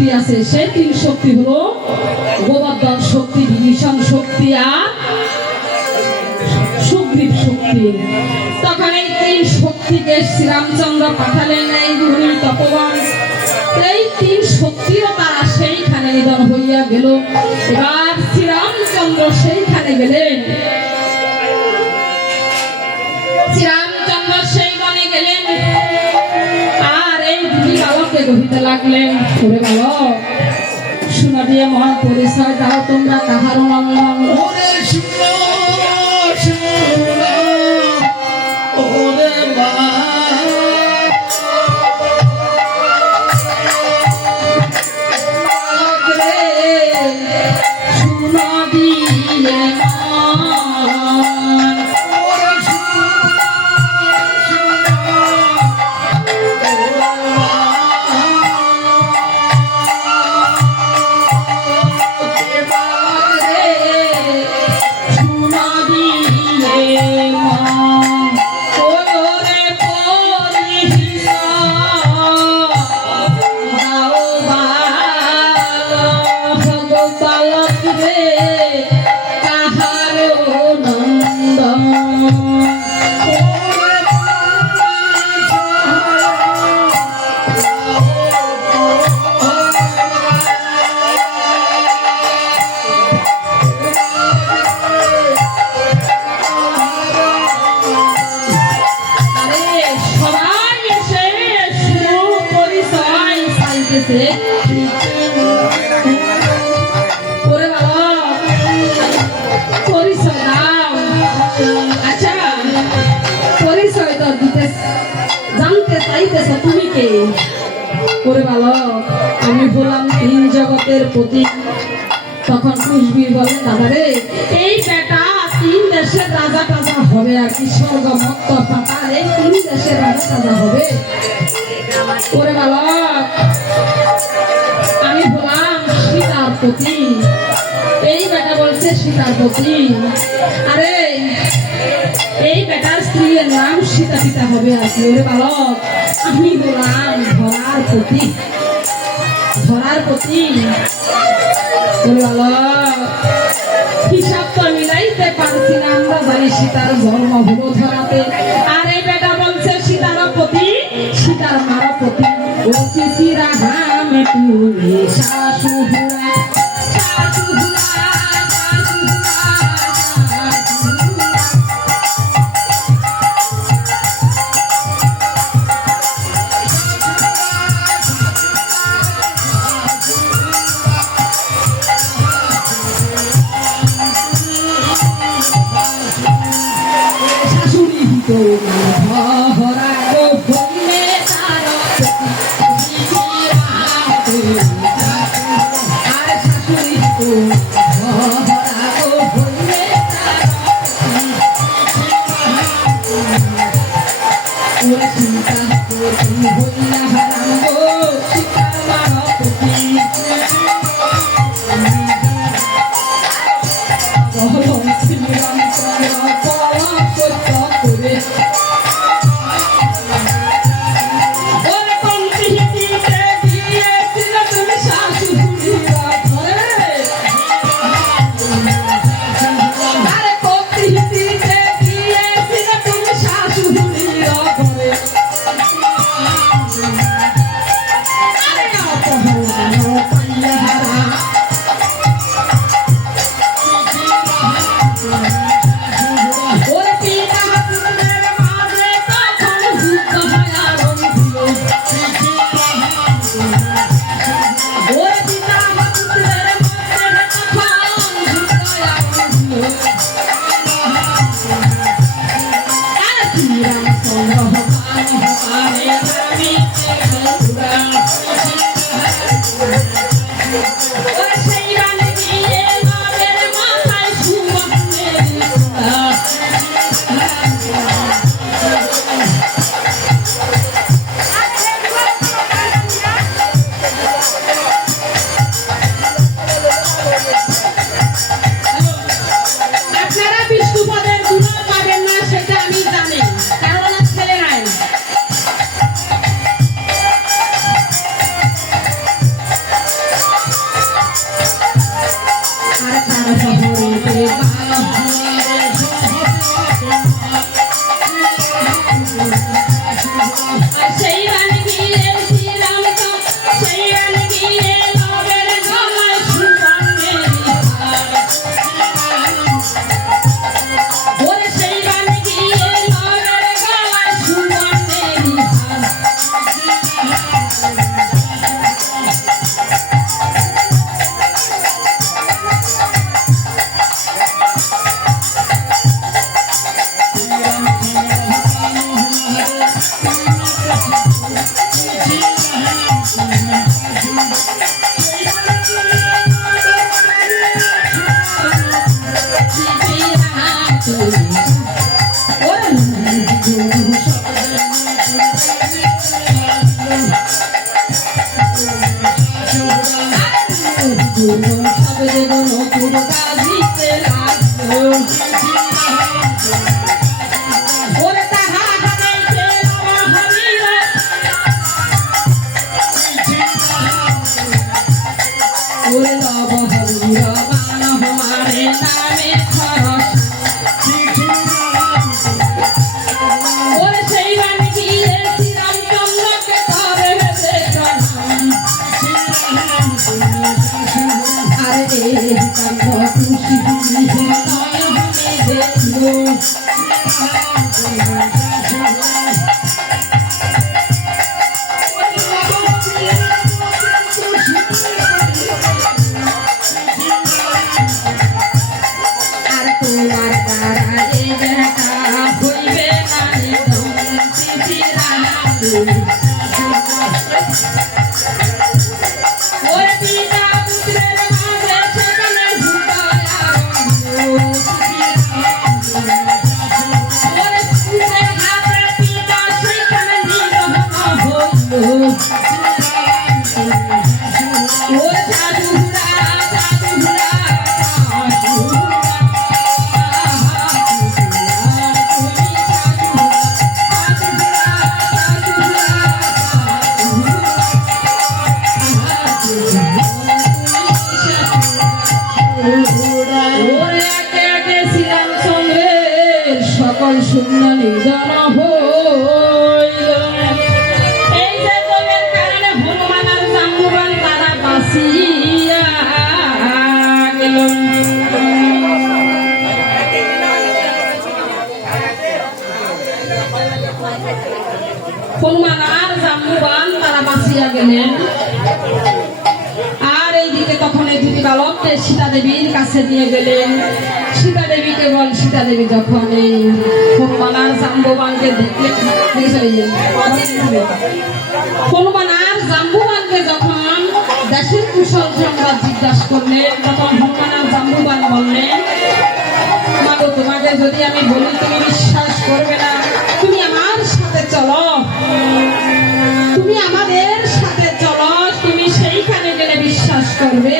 শক্তি আছে, সেই তিন শক্তি হলো গোবর্ধন শক্তি, বিভীষণ শক্তি আর সুগ্রীব শক্তি। তখন এই তিন শক্তিকে শ্রীরামচন্দ্র পাঠালেন এই ঘুরির তপবন। এই তিন শক্তিও তারা সেইখানে নিধন হইয়া গেল। এবার শ্রীরামচন্দ্র সেইখানে গেলেন, শ্রীরামচন্দ্র সেই বনে গেলেন আর এই দুটি বালককে কহিতে লাগলেন, করে বালক শোনা দিয়ে মহান পরিচয় দাও, তোমরা কাহার নন্দন? তুমি কে? ওরে বালক আমি বললাম তিন জগতের প্রতীক। তখন কুশবীর বলেন, দাদা রে এই বেটা তিন দেশের রাজা টাজা হবে আর কি, স্বর্গ মত্ত পাতার এই তিন দেশের রাজা টাজা হবে। ওরে বালক আমি বললাম সীতার প্রতি। এই বেটা বলছে সীতার প্রতি। আরে এই বেটার স্ত্রীর নাম সীতা পিতা হবে আর কি। ওরে বালক আমি বললাম ধরার প্রতি, ধরার প্রতি। ওরে বালক হিসাব তো মিলাইতে পারছি না, আমরা জানি সীতার জন্ম হলো ধরাতে। আর এই বেটা বলছে সীতার প্রতি, সীতার মার প্রতি। ও শিশিরা হাম তুমি শাশুড়া ওরে পিতা পুত্রের মাঝে সেখানে ওরে পুত্রের হাতে পিতা সেখানে নিরহ হইল ওরে সাধুরা সাধুরা ওরে একে একে শ্রীরামচন্দ্রের সকল শূন্য নির্জন হইল এই যে যোগের কারণে হনুমান আর জাম্বুবান তারা বাঁচিয়া গেল হনুমান আর জাম্বুবান তারা বাঁচিয়া গেলেন আর এইদিকে তখন এই দুটি বালককে সীতা দেবীর কাছে নিয়ে গেলেন সীতা দেবী কেবল সীতা দেবী যখন এই হনুমান আর জাম্বুবানকে দেখলেন হনুমান আর জাম্বুবানকে যখন দেশের কুশল সংবাদ জিজ্ঞাসা করলেন তখন হনুমান আর জাম্বুবান বললেন মাগো তোমাকে যদি আমি বলি তুমি বিশ্বাস করবে না তুমি আমার সাথে চলো তুমি আমাদের সাথে চলো তুমি সেইখানে গেলে বিশ্বাস করবে